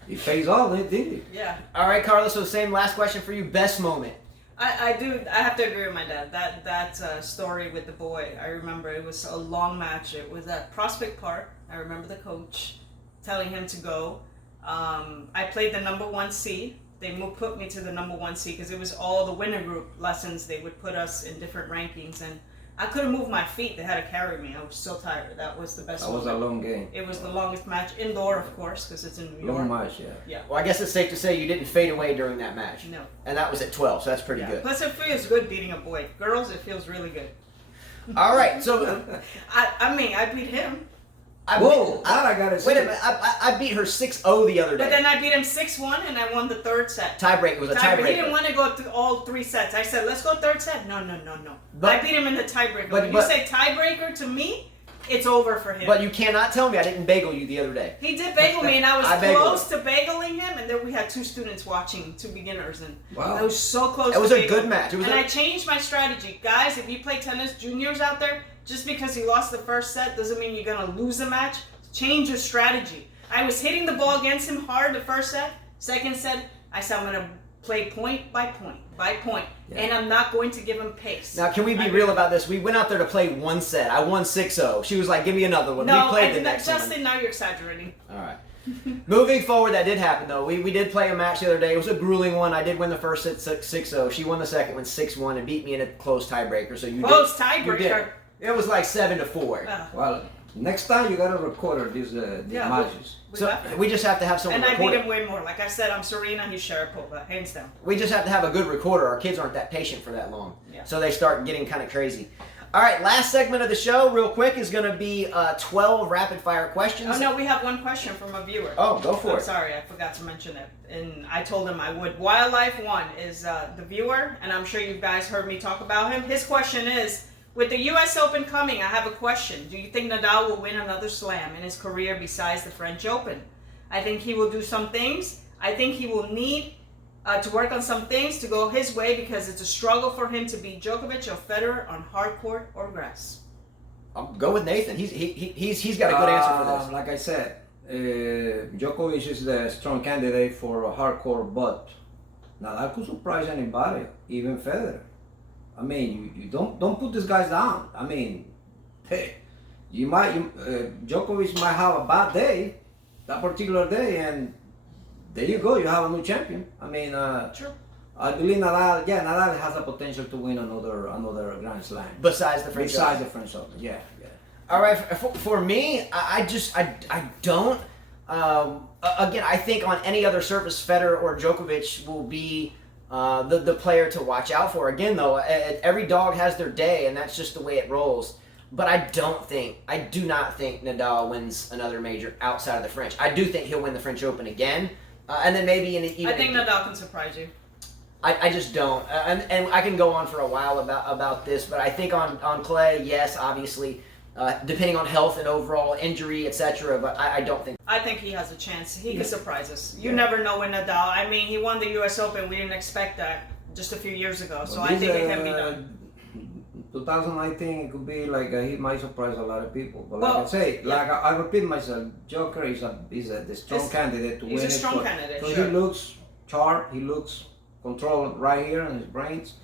he pays off, didn't he? Yeah. All right, Carlo, so same last question for you. Best moment? I have to agree with my dad. That story with the boy, I remember it was a long match. It was at Prospect Park. I remember the coach telling him to go. I played the number 1 seed. They put me to the number 1 seed because it was all the winner group lessons. They would put us in different rankings, and I couldn't move my feet. They had to carry me. I was so tired. That was the best. That was a long game. It was the longest match indoor, of course, because it's in New York. Long match, yeah. Yeah. Well, I guess it's safe to say you didn't fade away during that match. No. And that was at 12, so that's pretty good. Plus, it feels good beating a boy. Girls, it feels really good. All right, so I mean, I beat him. I gotta say. Wait a minute, I beat her 6-0 the other day. But then I beat him 6-1, and I won the 3rd set. Tiebreak was a tiebreaker. He didn't want to go through all 3 sets. I said, let's go 3rd set. No. But, I beat him in the tiebreaker. But When you say tiebreaker to me, it's over for him. But you cannot tell me I didn't bagel you the other day. He did bagel me, and I was I close to bageling him, and then we had 2 students watching, 2 beginners, and wow. I was so close. It was to a bagel. good match. I changed my strategy. Guys, if you play tennis, juniors out there, just because you lost the 1st set doesn't mean you're going to lose the match. Change your strategy. I was hitting the ball against him hard the 1st set. 2nd set, I said I'm going to play point by point by point, and I'm not going to give him pace. Now, can we be real about this? We went out there to play 1 set. I won 6-0. She was like, give me another one. No, we played the next Justin, one. now you're exaggerating. All right. Moving forward, that did happen, though. We did play a match the other day. It was a grueling one. I did win the first set 6-0. She won the second one 6-1 and beat me in a close tiebreaker. So you Close did. tiebreaker? You did. It was like 7-4. Well, next time you gotta record these matches. So we just have to have someone And I record beat it. him way more. Like I said, I'm Serena, he's Sharapova, hands down. We just have to have a good recorder. Our kids aren't that patient for that long. Yeah. So they start getting kind of crazy. All right, last segment of the show, real quick, is going to be 12 rapid-fire questions. Oh, no, we have one question from a viewer. Oh, go for I'm it. sorry, I forgot to mention it. And I told him I would. Wildlife One is the viewer, and I'm sure you guys heard me talk about him. His question is, with the U.S. Open coming, I have a question. Do you think Nadal will win another slam in his career besides the French Open? I think he will do some things. I think he will need to work on some things to go his way because it's a struggle for him to beat Djokovic or Federer on hard court or grass. Go with Nathan. He's got a good answer for this. Like I said, Djokovic is the strong candidate for a hardcore, but Nadal could surprise anybody, even Federer. I mean, you don't put these guys down. I mean, hey, Djokovic might have a bad day, that particular day, and there you go. You have a new champion. I mean, True. I believe Nadal. Yeah, Nadal has the potential to win another Grand Slam. Besides the French Besides Open. the French Open, yeah. All right, for me, I don't. Again, I think on any other surface, Federer or Djokovic will be the player to watch out for. Again, though, every dog has their day, and that's just the way it rolls. But I do not think Nadal wins another major outside of the French. I do think he'll win the French Open again, and then maybe I think Nadal can surprise you. I just don't, and I can go on for a while about this, but I think on clay, yes, obviously. Depending on health and overall injury, etc. But I don't think. I think he has a chance. He can surprise us. You never know with Nadal. I mean, he won the U.S. Open. We didn't expect that just a few years ago. So I think it can be done. 2019, it could be like he might surprise a lot of people. But like I say, like I repeat myself, Joker is the strong candidate to win it. He's a strong candidate. So Sure. he looks sharp. He looks controlled right here in his brains.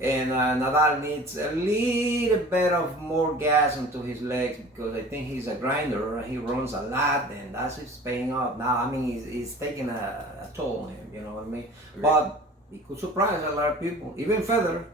And Nadal needs a little bit of more gas into his legs because I think he's a grinder. He runs a lot, and that's just paying off. Now, I mean, he's taking a toll on him. You know what I mean? Right. But he could surprise a lot of people, even Federer.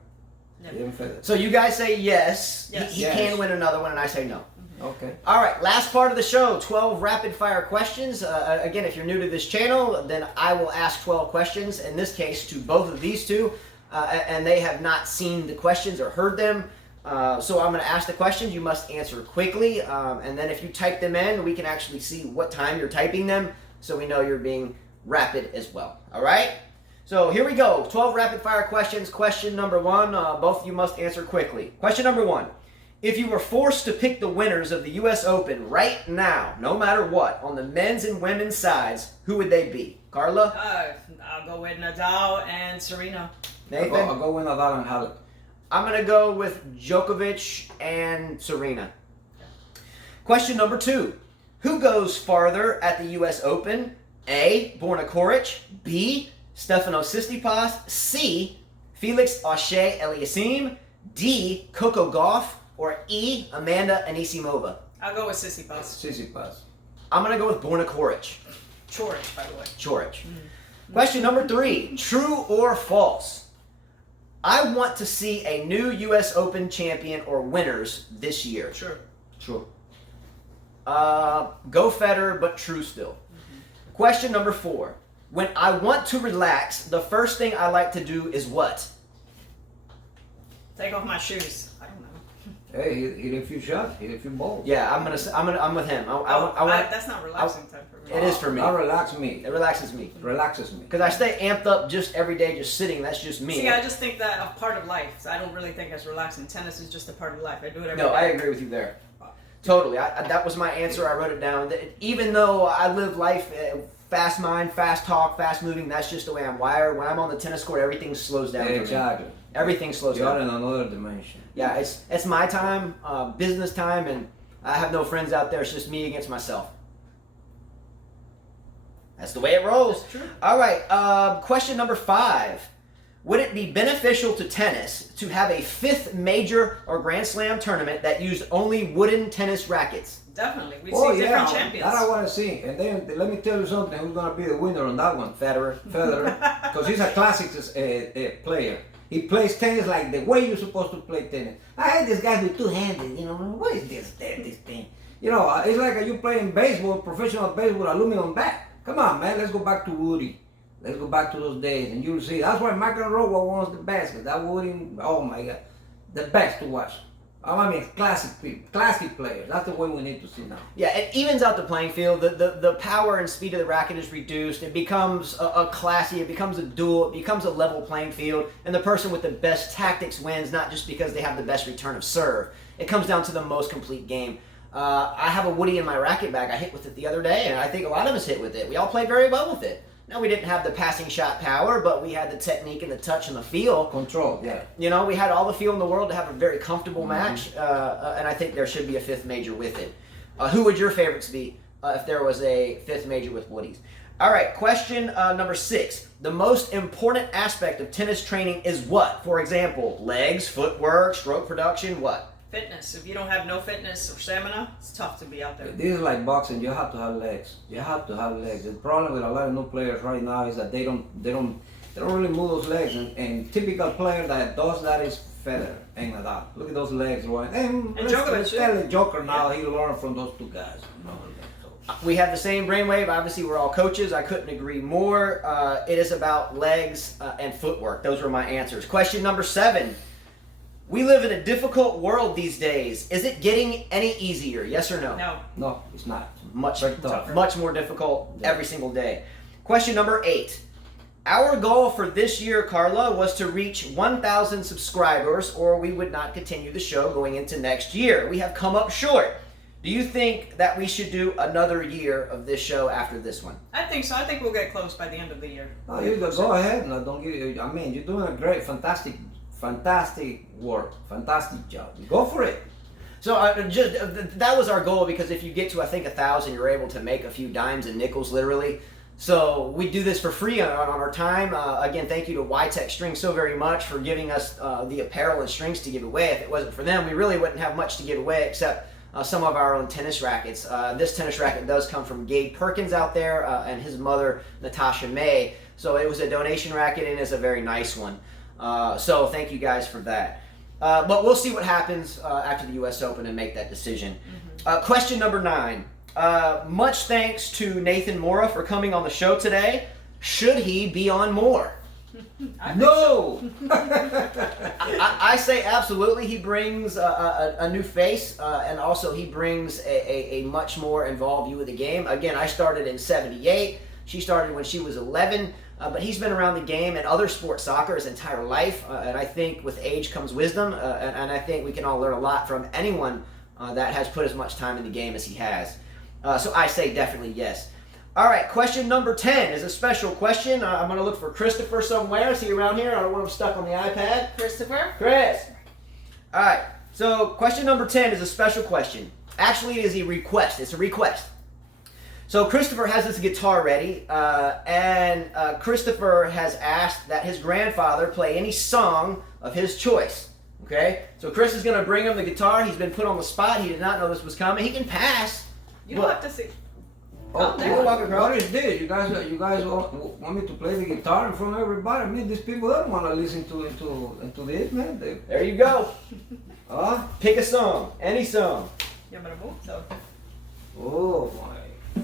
Yeah. Even Federer. So you guys say yes. Yes. He Yes. can win another one, and I say no. Okay. All right, last part of the show, 12 rapid fire questions. Again, if you're new to this channel, then I will ask 12 questions, in this case to both of these two, and they have not seen the questions or heard them. So I'm going to ask the questions. You must answer quickly, and then if you type them in, we can actually see what time you're typing them, so we know you're being rapid as well. All right? So here we go, 12 rapid fire questions. Question number one, both of you must answer quickly. Question number one. If you were forced to pick the winners of the U.S. Open right now, no matter what, on the men's and women's sides, who would they be? Carla? I'll go with Nadal and Serena. Nathan? I'll go with Nadal and Halep. I'm going to go with Djokovic and Serena. Question number two. Who goes farther at the U.S. Open? A. Borna Coric. B. Stefanos Tsitsipas. C. Felix Auger-Aliassime. D. Coco Gauff. Or E. Amanda Anisimova. I'll go with Tsitsipas. Tsitsipas. I'm going to go with Borna Coric. Coric, by the way. Coric. Question number three. True or false? I want to see a new U.S. Open champion or winners this year. Sure. True. Go Federer, but true still. Question number four. When I want to relax, the first thing I like to do is what? Take off my shoes. I don't know. Hey, hit a few shots, hit a few balls. Yeah, I'm with him. That's not relaxing time for me. It is for me. That relaxes me. It relaxes me. It relaxes me. Because I stay amped up just every day, just sitting. That's just me. See, I just think that a part of life. So I don't really think that's relaxing. Tennis is just a part of life. I do it every day. No, I agree with you there. Totally. That was my answer. I wrote it down. Even though I live life fast mind, fast talk, fast moving, that's just the way I'm wired. When I'm on the tennis court, everything slows down. Exactly. For me. Everything slows You're down. in another dimension. Yeah, it's my time, business time, and I have no friends out there. It's just me against myself. That's the way it rolls. That's true. All right, question number 5. Would it be beneficial to tennis to have a 5th major or Grand Slam tournament that used only wooden tennis rackets? Definitely. We see different champions. That I want to see. And then let me tell you something. Who's going to be the winner on that one? Federer. Because he's a classics player. He plays tennis like the way you're supposed to play tennis. I hate this guy with 2 hands. You know, what is this thing? You know, it's like you playing baseball, professional baseball, aluminum bat. Come on, man. Let's go back to Woody. Let's go back to those days, and you'll see. That's why McEnroe was the best. Cause that Woody, oh my God, the best to watch. I mean, classic people, classic players. That's the way we need to see now. Yeah, it evens out the playing field. The power and speed of the racket is reduced. It becomes a classy, it becomes a duel, it becomes a level playing field, and the person with the best tactics wins, not just because they have the best return of serve. It comes down to the most complete game. I have a Woody in my racket bag. I hit with it the other day, and I think a lot of us hit with it. We all played very well with it. Now, we didn't have the passing shot power, but we had the technique and the touch and the feel. Control, yeah. You know, we had all the feel in the world to have a very comfortable match, and I think there should be a 5th major with it. Who would your favorites be? if there was a fifth major with Woodies. All right, question number 6. The most important aspect of tennis training is what? For example, legs, footwork, stroke production, what? Fitness. If you don't have no fitness or stamina, it's tough to be out there. This is like boxing. You have to have legs. You have to have legs. The problem with a lot of new players right now is that they don't really move those legs. And typical player that does that is Federer and Nadal. Look at those legs, right? And Djokovic, let's tell the Joker now. He learned from those two guys. We have the same brainwave. Obviously, we're all coaches. I couldn't agree more. It is about legs and footwork. Those were my answers. Question number 7. We live in a difficult world these days. Is it getting any easier? Yes or no? No, it's not. Much tougher. Much more difficult every single day. Question number 8. Our goal for this year, Carla, was to reach 1,000 subscribers, or we would not continue the show going into next year. We have come up short. Do you think that we should do another year of this show after this one? I think so. I think we'll get close by the end of the year. Oh, you go ahead. No, don't give you. I mean, you're doing a great, fantastic work, fantastic job. Go for it. So that was our goal, because if you get to, I think, 1,000, you're able to make a few dimes and nickels, literally. So we do this for free on our time. Again, thank you to YTEX Strings so very much for giving us the apparel and strings to give away. If it wasn't for them, we really wouldn't have much to give away except some of our own tennis rackets. This tennis racket does come from Gabe Perkins out there and his mother, Natasha May. So it was a donation racket, and it's a very nice one. So thank you guys for that. But we'll see what happens after the U.S. Open and make that decision. Question number 9. Much thanks to Nathan Mora for coming on the show today. Should he be on more? No! I say absolutely. He brings a new face, and also he brings a much more involved view of the game. Again, I started in '78. She started when she was 11, but he's been around the game and other sports, soccer, his entire life. And I think with age comes wisdom, and I think we can all learn a lot from anyone that has put as much time in the game as he has. So I say definitely yes. All right, question number 10 is a special question. I'm going to look for Christopher somewhere. Is he around here? I don't want him stuck on the iPad. Christopher? Chris. All right, so question number 10 is a special question. Actually, it is a request. It's a request. So Christopher has this guitar ready, and Christopher has asked that his grandfather play any song of his choice. Okay? So Chris is going to bring him the guitar. He's been put on the spot. He did not know this was coming. He can pass. You don't have to see. Oh, what is this? You guys want me to play the guitar in front of everybody? I mean, these people don't want to listen to this, man. There you go. Pick a song, any song. Oh my!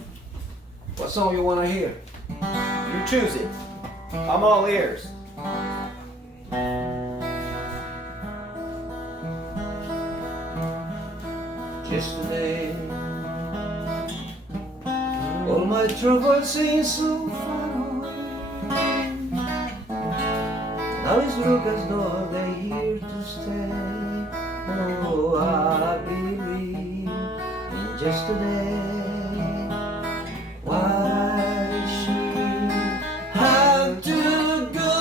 What song you want to hear? You choose it. I'm all ears. Yesterday, all my troubles seem so far away. Now it's look as though they're here to stay. Oh, I believe in just today. Why she had to go,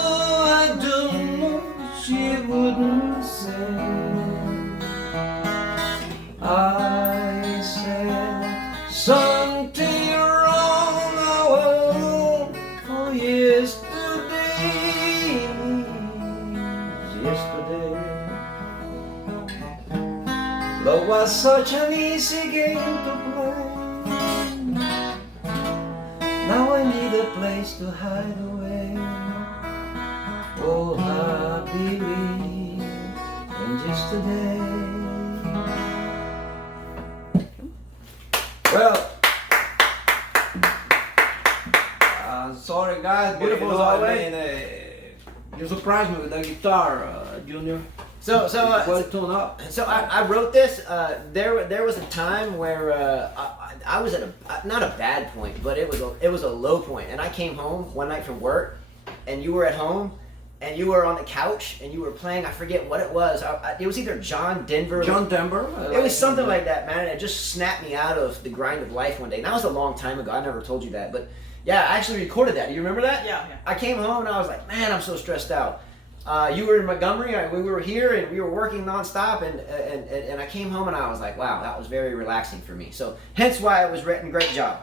I don't know. She wouldn't say. I said something wrong, I will for yesterday. Love was such an easy game to play. Now I need a place to hide away. Oh, I believe in just today. Well, sorry guys, Beautiful as always. You surprised me with the guitar, Junior. So well tuned up. So I wrote this. There was a time where I was at not a bad point, but it was a low point. And I came home one night from work, and you were at home, and you were on the couch, and you were playing. I forget what it was. It was either John Denver. It was something like that, man. And it just snapped me out of the grind of life one day. And that was a long time ago. I never told you that, but yeah, I actually recorded that. Do you remember that? Yeah. I came home and I was like, man, I'm so stressed out. You were in Montgomery. We were here, and we were working nonstop. And I came home, and I was like, wow, that was very relaxing for me. So hence why it was written. Great job.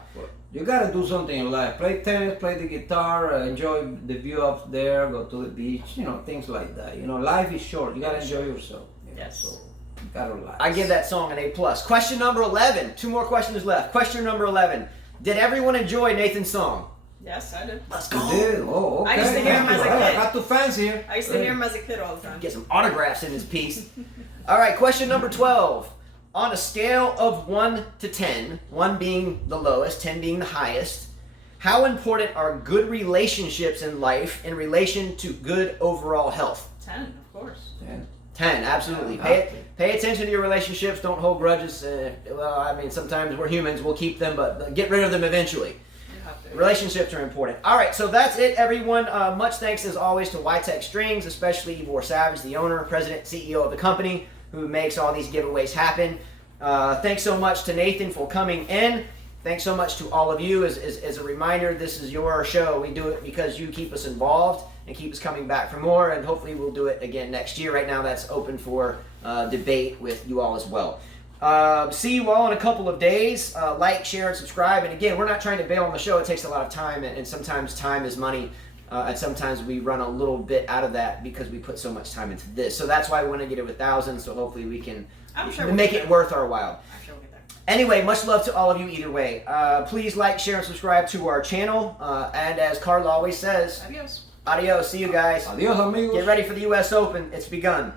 You gotta do something in life. Play tennis, play the guitar, enjoy the view up there, go to the beach, things like that. Life is short. You gotta enjoy yourself. Yes. So you gotta relax. I give that song an A+. Question number 11. 2 more questions left. Question number 11. Did everyone enjoy Nathan's song? Yes, I did. Let's You go. did? Oh, okay. I used to hear him as a Hey, I kid. got 2 fans here. I used to hear him as a kid all the time. Get some autographs in this piece. All right, question number 12. On a scale of 1 to 10, 1 being the lowest, 10 being the highest, how important are good relationships in life in relation to good overall health? 10, of course. 10, absolutely. Yeah. Pay attention to your relationships. Don't hold grudges. Sometimes we're humans. We'll keep them, but get rid of them eventually. You have to. Relationships are important. All right, so that's it, everyone. Much thanks, as always, to YTEX Strings, especially Ivor Savage, the owner, president, CEO of the company, who makes all these giveaways happen. Thanks so much to Nathan for coming in. Thanks so much to all of you. As a reminder, this is your show. We do it because you keep us involved and keep us coming back for more, and hopefully we'll do it again next year. Right now, that's open for debate with you all as well. See you all in a couple of days. Like, share, and subscribe. And again, we're not trying to bail on the show. It takes a lot of time, and sometimes time is money. And sometimes we run a little bit out of that because we put so much time into this. So that's why we want to get to 1,000. So hopefully we can make it worth our while. I'm sure we'll get there. Anyway, much love to all of you either way. Please like, share, and subscribe to our channel. And as Carla always says, Adios. adios. See you guys. Adios, amigos. Get ready for the U.S. Open. It's begun.